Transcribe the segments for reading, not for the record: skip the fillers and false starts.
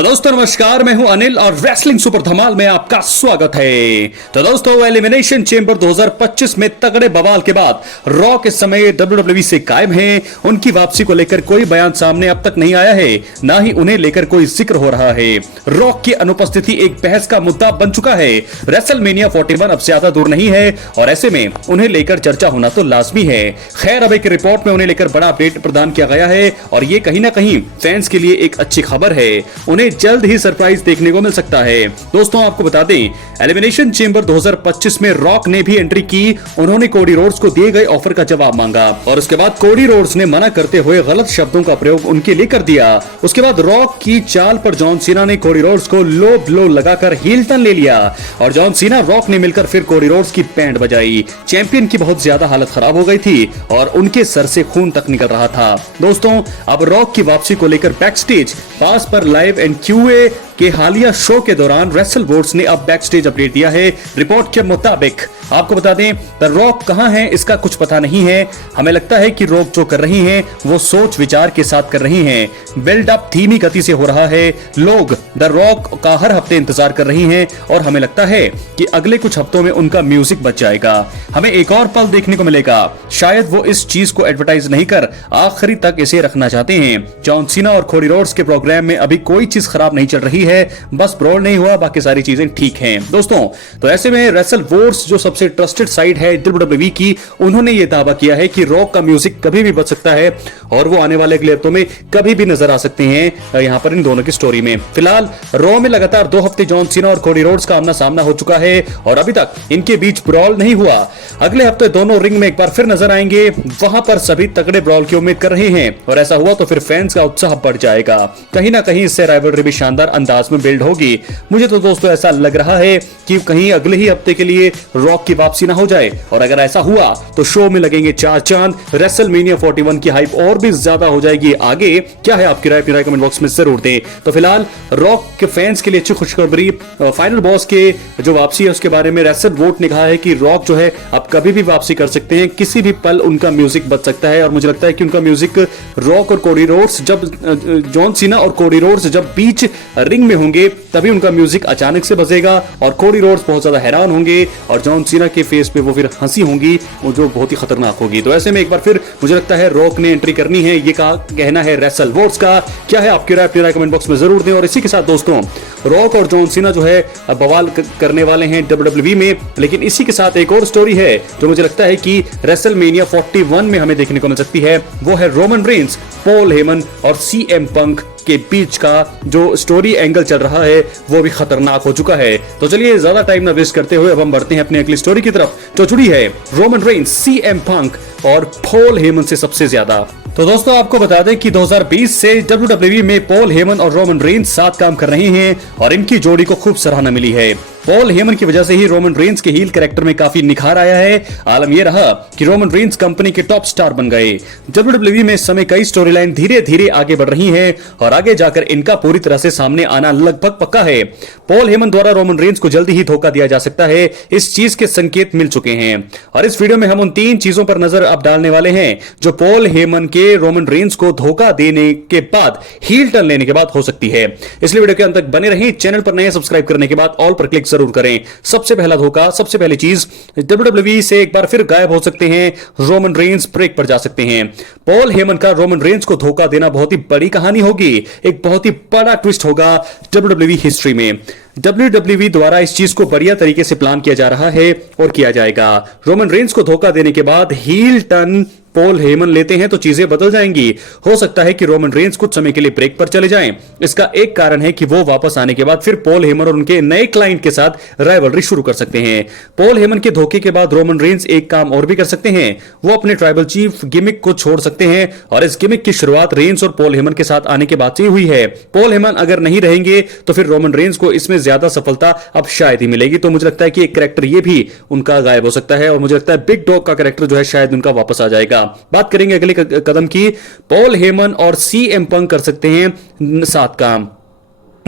तो दोस्तों नमस्कार, मैं हूं अनिल और रेसलिंग सुपर धमाल में आपका स्वागत है। तो दोस्तों एलिमिनेशन चेंबर 2025 में तगड़े बवाल के बाद रॉक इस समय WWE से कायम हैं। उनकी वापसी को लेकर कोई बयान सामने अब तक नहीं आया है, ना ही उन्हें लेकर कोई जिक्र हो रहा है। रॉक की अनुपस्थिति एक बहस का मुद्दा बन चुका है। रेसलमेनिया 41 अब ज्यादा दूर नहीं है और ऐसे में उन्हें लेकर चर्चा होना तो लाजमी है। खैर, अब एक रिपोर्ट में उन्हें लेकर बड़ा अपडेट प्रदान किया गया है और ये कहीं ना कहीं फैंस के लिए एक अच्छी खबर है। उन्हें जल्द ही सरप्राइज देखने को मिल सकता है। दोस्तों आपको बता दें, एलिमिनेशन चेंबर 2025 में रॉक ने भी एंट्री की। उन्होंने कोडी रोड्स को दिए गए ऑफर का जवाब मांगा और उसके बाद कोडी रोड्स ने मना करते हुए गलत शब्दों का प्रयोग उनके लिए कर दिया। उसके बाद रॉक की चाल पर जॉन सीना ने कोडी रोड्स को लो ब्लो लगाकर हील टर्न ले लिया और जॉन सीना रॉक ने मिलकर फिर कोडी रोड्स की बैंड बजाई। चैंपियन की बहुत ज्यादा हालत खराब हो गई थी और उनके सर से खून तक निकल रहा था। दोस्तों अब रॉक की वापसी को लेकर बैकस्टेज पास पर लाइव एंड क्यूए के हालिया शो के दौरान रेसलवोर्स ने अब बैकस्टेज अपडेट दिया है। रिपोर्ट के मुताबिक आपको बता दें, द रॉक कहां है इसका कुछ पता नहीं है। हमें लगता है कि रॉक जो कर रही हैं वो सोच विचार के साथ कर रही हैं। बिल्ड अप धीमी गति से हो रहा है। लोग द रॉक का हर हफ्ते इंतजार कर रही हैं और हमें लगता है कि अगले कुछ हफ्तों में उनका म्यूजिक बच जाएगा। हमें एक और पल देखने को मिलेगा। शायद वो इस चीज को एडवर्टाइज नहीं कर आखिरी तक इसे रखना चाहते हैं। जॉन सीना और कोडी रोड्स के प्रोग्राम में अभी कोई चीज खराब नहीं चल रही है, बस ब्रॉल नहीं हुआ, बाकी सारी चीजें ठीक हैं। दोस्तों तो ऐसे में रेसलवोर्स जो सबसे ट्रस्टेड साइट है WWE की, उन्होंने ये दावा किया है कि रॉक का म्यूजिक कभी भी बच सकता है और वो आने वाले अगले हफ्तों में कभी भी नजर आ सकते हैं यहां पर इन दोनों की स्टोरी में। फिलहाल रॉ में लगातार 2 हफ्ते जॉन सीना और कोडी रोड्स का आमना सामना हो चुका है और अभी तक इनके बीच ब्रॉल नहीं हुआ। अगले हफ्ते दोनों रिंग में एक बार फिर नजर आएंगे। वहां पर सभी तगड़े ब्रॉल की उम्मीद कर रहे हैं और ऐसा हुआ तो फिर फैंस का उत्साह बढ़ जाएगा। कहीं ना कहीं इससे राइवलरी भी शानदार अंदाज में बिल्ड होगी। मुझे तो दोस्तों ऐसा लग रहा है कि कहीं अगले ही हफ्ते के लिए रॉक की वापसी ना हो जाए और अगर ऐसा हुआ तो शो में लगेंगे 4 चांद। रेसलमेनिया 41 की हाइप और भी ज्यादा हो जाएगी आगे। क्या है आपकी राय? अपनी राय कमेंट बॉक्स में जरूर दें। तो फिलहाल रॉक के फैंस के लिए अच्छी खुशखबरी, फाइनल बॉस के जो वापसी है उसके बारे में रेसल वोट ने कहा है कि रॉक जो है अब कभी भी वापसी कर सकते हैं, किसी भी पल उनका म्यूजिक बच सकता है और मुझे लगता है कि उनका म्यूजिक रॉक और कोडी रोड्स जब जॉन सीना और कोडी रोड्स जब बीच रिंग में होंगे तभी उनका म्यूजिक अचानक से बजेगा और कोडी रोड्स बहुत ज्यादा हैरान होंगे और जॉन सीना के फेस पे वो फिर हंसी होंगी वो जो बहुत ही खतरनाक होगी। तो ऐसे में एक बार फिर मुझे लगता है रॉक ने एंट्री करनी है, ये कहना है रेसलवोर्स का। क्या है आपकी राय? अपनी राय कमेंट बॉक्स में जरूर दें। और इसी के साथ दोस्तों रॉक और जॉन सीना जो है बवाल करने वाले हैं WWE में, लेकिन इसी के साथ एक और स्टोरी है जो मुझे लगता है कि रेसलमेनिया 41 में हमें देखने को मिल सकती है। वो है रोमन रेंस, पॉल हेमन और CM पंक के बीच का जो स्टोरी एंगल चल रहा है वो भी खतरनाक हो चुका है। तो चलिए ज्यादा टाइम ना वेस्ट करते हुए अब हम बढ़ते हैं अपनी अगली स्टोरी की तरफ जो जुड़ी है रोमन रेंस, CM पंक और पॉल हेमन से सबसे ज्यादा। तो दोस्तों आपको बता दें कि 2020 से WWE में पॉल हेमन और रोमन रेंस साथ काम कर रहे हैं और इनकी जोड़ी को खूब सराहना मिली है। पॉल हेमन की वजह से ही रोमन रेंस के हील कैरेक्टर में काफी निखार आया है। आलम यह रहा कि रोमन रेंस कंपनी के टॉप स्टार बन गए। WWE में इस समय कई स्टोरी लाइन धीरे धीरे आगे बढ़ रही हैं और आगे जाकर इनका पूरी तरह से सामने आना लगभग पक्का है। पॉल हेमन द्वारा रोमन रेंस को जल्दी ही धोखा दिया जा सकता है, इस चीज के संकेत मिल चुके हैं और इस वीडियो में हम उन 3 चीजों पर नजर अब डालने वाले हैं जो पॉल हेमन के रोमन रेंस को धोखा देने के बाद, हील टर्न लेने के बाद हो सकती है। इसलिए वीडियो के अंत तक बने रहें। चैनल पर नए सब्सक्राइब करने के बाद ऑल पर क्लिक जरूर करें। सबसे पहला धोखा, सबसे पहली चीज, WWE से एक बार फिर गायब हो सकते हैं रोमन रेंस, ब्रेक पर जा सकते हैं। पॉल हेमन का रोमन रेंस को धोखा देना बहुत ही बड़ी कहानी होगी, एक बहुत ही बड़ा ट्विस्ट होगा WWE हिस्ट्री में। WWE द्वारा इस चीज को बढ़िया तरीके से प्लान किया जा रहा है और किया जाएगा। रोमन रेंस को धोखा देने के बाद हील टर्न पॉल हेमन लेते हैं तो चीजें बदल जाएंगी। हो सकता है कि रोमन रेंस कुछ समय के लिए ब्रेक पर चले जाएं। इसका एक कारण है कि वो वापस आने के बाद फिर पॉल हेमन और उनके नए क्लाइंट के साथ राइवलरी शुरू कर सकते हैं। पॉल हेमन के धोखे के बाद रोमन रेंस एक काम और भी कर सकते हैं, वो अपने ट्राइबल चीफ गिमिक को छोड़ सकते हैं और इस गिमिक की शुरुआत रेंस और पॉल हेमन के साथ आने के बाद से हुई है। पॉल हेमन अगर नहीं रहेंगे तो फिर रोमन रेंस को इसमें ज्यादा सफलता अब शायद ही मिलेगी। तो मुझे लगता है कि एक कैरेक्टर ये भी उनका गायब हो सकता है और मुझे लगता है बिग डॉग का कैरेक्टर जो है शायद उनका वापस आ जाएगा। बात करेंगे अगले कदम की। पॉल हेमन और CM पंक कर सकते हैं साथ काम।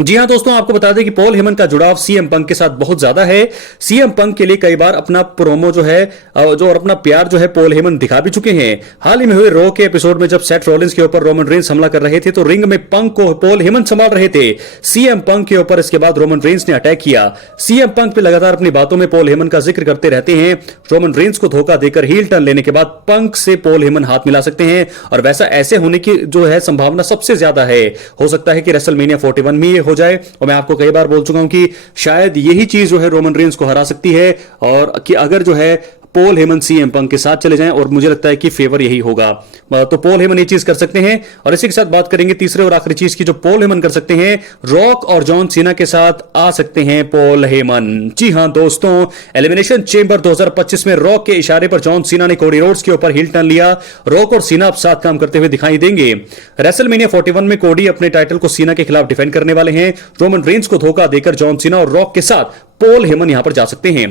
जी हां दोस्तों, आपको बता दें कि पॉल हेमन का जुड़ाव सीएम पंक के साथ बहुत ज्यादा है। सीएम पंक के लिए कई बार अपना प्रोमो जो है जो और अपना प्यार जो है पॉल हेमन दिखा भी चुके हैं। हाल ही में हुए रॉ के एपिसोड में जब सेथ रॉलिंस के ऊपर रोमन रेंस हमला कर रहे थे तो रिंग में पंक को पॉल हेमन संभाल रहे थे सीएम पंक के ऊपर। इसके बाद रोमन रेंस ने अटैक किया। सीएम पंक पे लगातार अपनी बातों में पॉल हेमन का जिक्र करते रहते हैं। रोमन रेंस को धोखा देकर हील टर्न लेने के बाद पंक से पॉल हेमन हाथ मिला सकते हैं और वैसा ऐसे होने की जो है संभावना सबसे ज्यादा है। हो सकता है कि रेसलमेनिया 41 में ये हो जाए और मैं आपको कई बार बोल चुका हूं कि शायद यही चीज जो है रोमन रेंस को हरा सकती है और कि अगर जो है पॉल हेमन सीएम पंक के साथ चले जाएं और मुझे लगता है कि फेवर यही होगा। तो पॉल हेमन ये चीज कर सकते हैं। और इसी के साथ बात करेंगे तीसरे और आखिरी चीज की जो पॉल हेमन कर सकते हैं, रॉक और जॉन सीना के साथ आ सकते हैं पॉल हेमन। जी हां दोस्तों, एलिमिनेशन चेंबर 2025 में रॉक के इशारे पर जॉन सीना ने कोडी रोड्स के ऊपर हील टर्न लिया। रॉक और सीना अब साथ काम करते हुए दिखाई देंगे। रेसलमेनिया 41 में कोडी अपने टाइटल को सीना के खिलाफ डिफेंड करने वाले हैं। रोमन रेंस को धोखा देकर जॉन सीना और रॉक के साथ पॉल हेमन यहां पर जा सकते हैं।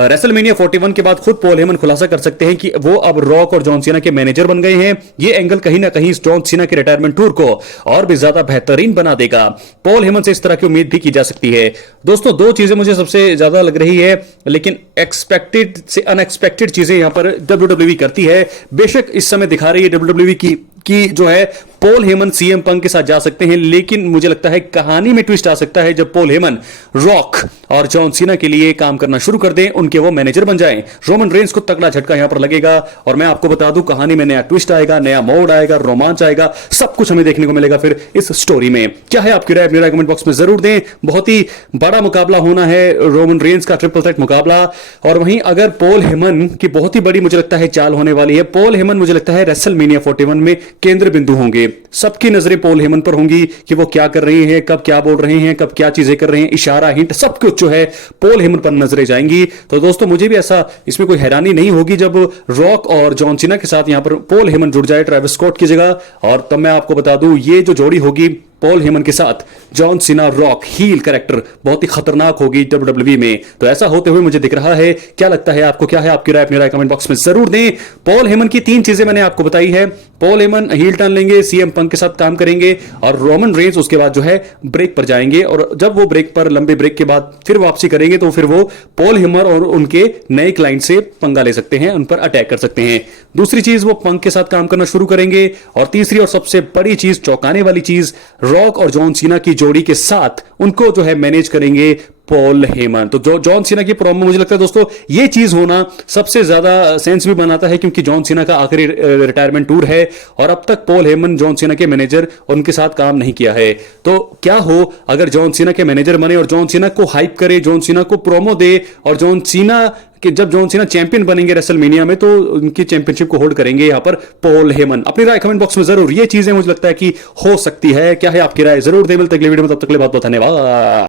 रेसलमेनिया 41 के बाद खुद पॉल हेमन खुलासा कर सकते हैं कि वो अब रॉक और जॉन सीना के मैनेजर बन गए हैं। ये एंगल कहीं ना कहीं जॉन सीना के रिटायरमेंट टूर को और भी ज्यादा बेहतरीन बना देगा। पॉल हेमन से इस तरह की उम्मीद भी की जा सकती है। दोस्तों, दो चीजें मुझे सबसे ज्यादा लग रही है, लेकिन एक्सपेक्टेड से अनएक्सपेक्टेड चीजें यहां पर डब्ल्यूडब्ल्यूई करती है। बेशक इस समय दिखा रही है डब्ल्यूडब्ल्यूई की जो है पॉल हेमन सीएम पंक के साथ जा सकते हैं, लेकिन मुझे लगता है कहानी में ट्विस्ट आ सकता है जब पॉल हेमन रॉक और जॉन सीना के लिए काम करना शुरू कर दें, उनके वो मैनेजर बन जाएं। रोमन रेंस को तगड़ा झटका यहां पर लगेगा और मैं आपको बता दूं कहानी में नया ट्विस्ट आएगा, नया मोड़ आएगा, रोमांच आएगा, सब कुछ हमें देखने को मिलेगा फिर इस स्टोरी में। क्या है आपकी राय? अपनी राय कमेंट बॉक्स में जरूर दें। बहुत ही बड़ा मुकाबला होना है, रोमन रेंस का ट्रिपल थ्रेट मुकाबला। और वहीं अगर पॉल हेमन की बहुत ही बड़ी मुझे लगता है चाल होने वाली है। पॉल हेमन मुझे लगता है रेसलमेनिया 41 में केंद्र बिंदु होंगे। सबकी नजरें पॉल हेमन पर होंगी कि वो क्या कर रहे हैं, कब क्या बोल रहे हैं, कब क्या चीजें कर रहे हैं, इशारा हिंट सब कुछ जो है पॉल हेमन पर नजरें जाएंगी। तो दोस्तों, मुझे भी ऐसा इसमें कोई हैरानी नहीं होगी जब रॉक और जॉन सीना के साथ यहां पर पॉल हेमन जुड़ जाए ट्रेविस स्कॉट की जगह। और तब मैं आपको बता दूं ये जो जोड़ी होगी पॉल हेमन के साथ John Cena rock heal character बहुत ही खतरनाक होगी डब्ल्यूडब्ल्यूई में। तो ऐसा होते हुए मुझे दिख रहा है। क्या लगता है आपको? क्या है आपकी राय? अपनी राय कमेंट बॉक्स में जरूर दें। पॉल हेमन की तीन चीजें मैंने आपको बताई है। पॉल हेमन हील टर्न लेंगे, सीएम पंक के साथ काम करेंगे और रोमन रेंस उसके बाद जो है ब्रेक पर जाएंगे। और जब वो ब्रेक पर लंबे ब्रेक के बाद फिर वापसी करेंगे तो फिर वो पॉल हेमन और उनके नए क्लाइंट से पंगा ले सकते हैं, उन पर अटैक कर सकते हैं। दूसरी चीज, वो पंक के साथ काम करना शुरू करेंगे। और तीसरी और सबसे बड़ी चीज, चौंकाने वाली चीज, रॉक और जॉन सीना की जोड़ी के साथ उनको जो है मैनेज करेंगे पॉल हेमन। तो जो जॉन सीना की प्रोमो मुझे लगता है दोस्तों ये चीज होना सबसे ज्यादा सेंस भी बनाता है, क्योंकि जॉन सीना का आखिरी रिटायरमेंट टूर है और अब तक पॉल हेमन जॉन सीना के मैनेजर उनके साथ काम नहीं किया है। तो क्या हो अगर जॉन सीना के मैनेजर बने और जॉन सीना को हाइप करे, जॉन सीना को प्रोमो दे और जॉन सीना कि जब जॉन सीना चैंपियन बनेंगे रेसलमेनिया में तो उनकी चैंपियनशिप को होल्ड करेंगे यहां पर पॉल हेमन। अपनी राय कमेंट बॉक्स में जरूर, ये चीजें मुझे लगता है कि हो सकती है। क्या है आपकी राय? जरूर दे। मिलते अगले वीडियो में, तब तक के लिए बहुत बहुत धन्यवाद।